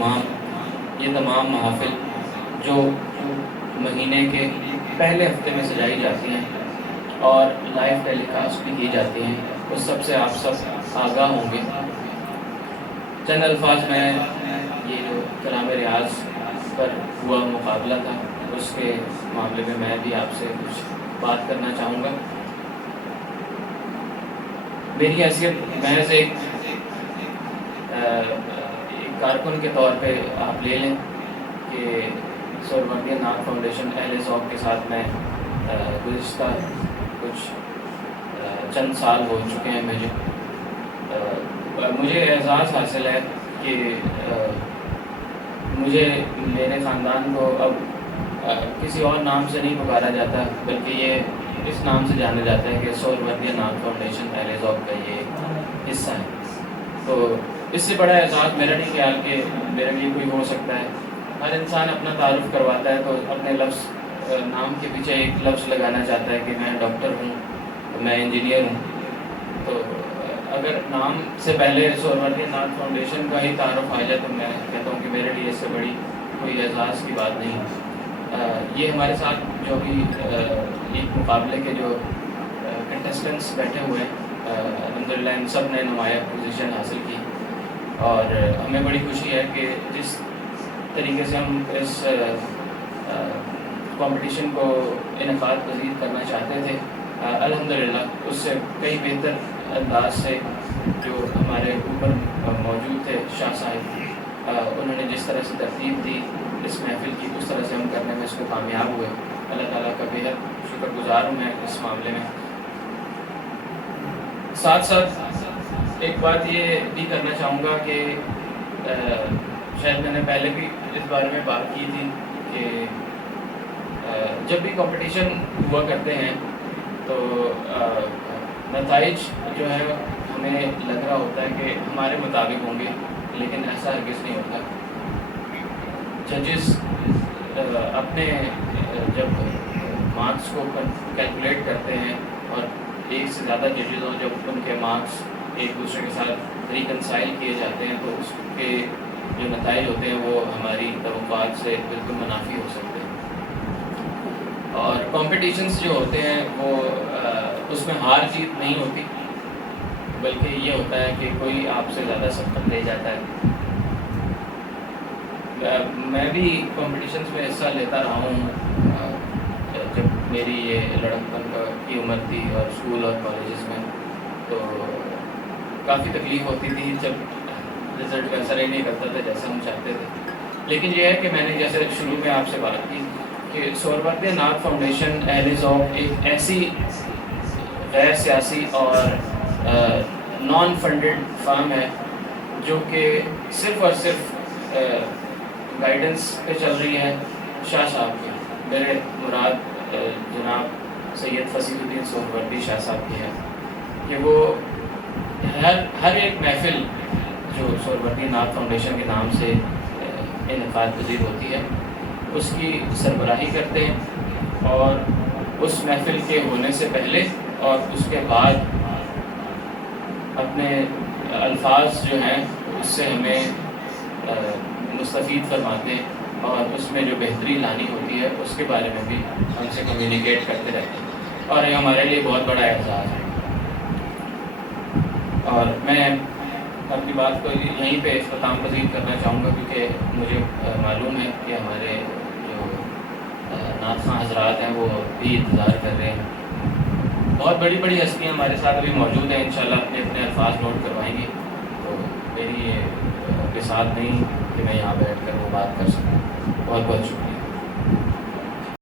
یہ تمام محافل جو مہینے کے پہلے ہفتے میں سجائی جاتی ہیں اور لائیو ٹیلی کاسٹ بھی کی جاتی ہیں، اس سب سے آپ سب آگاہ ہوں گے۔ چند الفاظ میں یہ جو کلام ریاض پر ہوا مقابلہ تھا اس کے معاملے میں بھی آپ سے کچھ بات کرنا چاہوں گا۔ میری حیثیت محض ایک کارکن کے طور پہ آپ لے لیں کہ سہروردی نعت فاؤنڈیشن اہل ذوق کے ساتھ میں گزشتہ کچھ چند سال ہو چکے ہیں مجھے اعزاز حاصل ہے کہ مجھے میرے خاندان کو اب کسی اور نام سے نہیں پکارا جاتا، بلکہ یہ اس نام سے جانا جاتا ہے کہ سہروردی نعت فاؤنڈیشن اہل ذوق کا یہ حصہ ہے۔ تو اس سے بڑا اعزاز میرا نہیں خیال کہ میرے لیے کوئی ہو سکتا ہے۔ ہر انسان اپنا تعارف کرواتا ہے تو اپنے لفظ نام کے پیچھے ایک لفظ لگانا چاہتا ہے کہ میں ڈاکٹر ہوں، میں انجینئر ہوں۔ تو اگر نام سے پہلے سہروردی نعت فاؤنڈیشن کا ہی تعارف آ جائے تو میں کہتا ہوں کہ میرے لیے اس سے بڑی کوئی اعزاز کی بات نہیں۔ یہ ہمارے ساتھ جو بھی ایک مقابلے کے جو کنٹسٹنٹس بیٹھے ہوئے ہیں، الحمدللہ ان سب نے نمایاں پوزیشن حاصل کی، اور ہمیں بڑی خوشی ہے کہ جس طریقے سے ہم اس کمپٹیشن کو انعقاد پذیر کرنا چاہتے تھے، الحمدللہ اس سے کئی بہتر انداز سے جو ہمارے اوپر موجود تھے شاہ صاحب، انہوں نے جس طرح سے ترتیب دی اس محفل کی، اس طرح سے ہم کرنے میں اس کو کامیاب ہوئے۔ اللہ تعالیٰ کا بےحد شکر گزار ہوں میں اس معاملے میں۔ ساتھ ساتھ ایک بات یہ بھی کرنا چاہوں گا کہ شاید میں نے پہلے بھی اس بارے میں بات کی تھی کہ جب بھی کمپٹیشن ہوا کرتے ہیں تو نتائج جو ہے ہمیں لگ رہا ہوتا ہے کہ ہمارے مطابق ہوں گے، لیکن ایسا ہرگز نہیں ہوتا۔ ججز اپنے جب مارکس کو کیلکولیٹ کرتے ہیں اور ایک سے زیادہ ججز ہوں، جب ان کے مارکس ایک دوسرے کے ساتھ ریکنسائل کیے جاتے ہیں تو اس کے جو نتائج ہوتے ہیں وہ ہماری توقعات سے بالکل منافی ہو سکتے ہیں۔ اور کمپٹیشنز جو ہوتے ہیں وہ اس میں ہار جیت نہیں ہوتی، بلکہ یہ ہوتا ہے کہ کوئی آپ سے زیادہ سبقت لے جاتا ہے۔ میں بھی کمپٹیشنز میں حصہ لیتا رہا ہوں جب میری یہ لڑکپن کی عمر تھی، اور اسکول اور کالجز میں تو کافی تکلیف ہوتی تھی جب رزلٹ کا اثر ہی نہیں کرتا تھا جیسا ہم چاہتے تھے۔ لیکن یہ ہے کہ میں نے جیسے شروع میں آپ سے بات کی کہ سہروردی نعت فاؤنڈیشن اہل ذوق ایک ایسی غیر سیاسی اور نان فنڈڈ فارم ہے جو کہ صرف اور صرف گائیڈنس پہ چل رہی ہے شاہ صاحب کی۔ میرے مراد جناب سید فصیح الدین سہروردی شاہ صاحب کی ہے کہ وہ ہر ایک محفل جو سہروردی نعت فاؤنڈیشن کے نام سے انعقاد پذیر ہوتی ہے اس کی سربراہی کرتے ہیں، اور اس محفل کے ہونے سے پہلے اور اس کے بعد اپنے الفاظ جو ہیں اس سے ہمیں مستفید فرماتے ہیں، اور اس میں جو بہتری لانی ہوتی ہے اس کے بارے میں بھی ہم سے کمیونیکیٹ کرتے رہتے ہیں، اور یہ ہمارے لیے بہت بڑا اعزاز ہے۔ اور میں اپنی بات کو یہیں پہ اختتام پذیر کرنا چاہوں گا، کیونکہ مجھے معلوم ہے کہ ہمارے جو نعت خواں حضرات ہیں وہ بھی انتظار کر رہے ہیں۔ بہت بڑی بڑی ہستیاں ہمارے ساتھ ابھی موجود ہیں، انشاءاللہ اپنے اپنے الفاظ نوٹ کروائیں گے، تو میری یہ کے ساتھ نہیں کہ میں یہاں بیٹھ کر وہ بات کر سکوں۔ بہت بہت شکریہ۔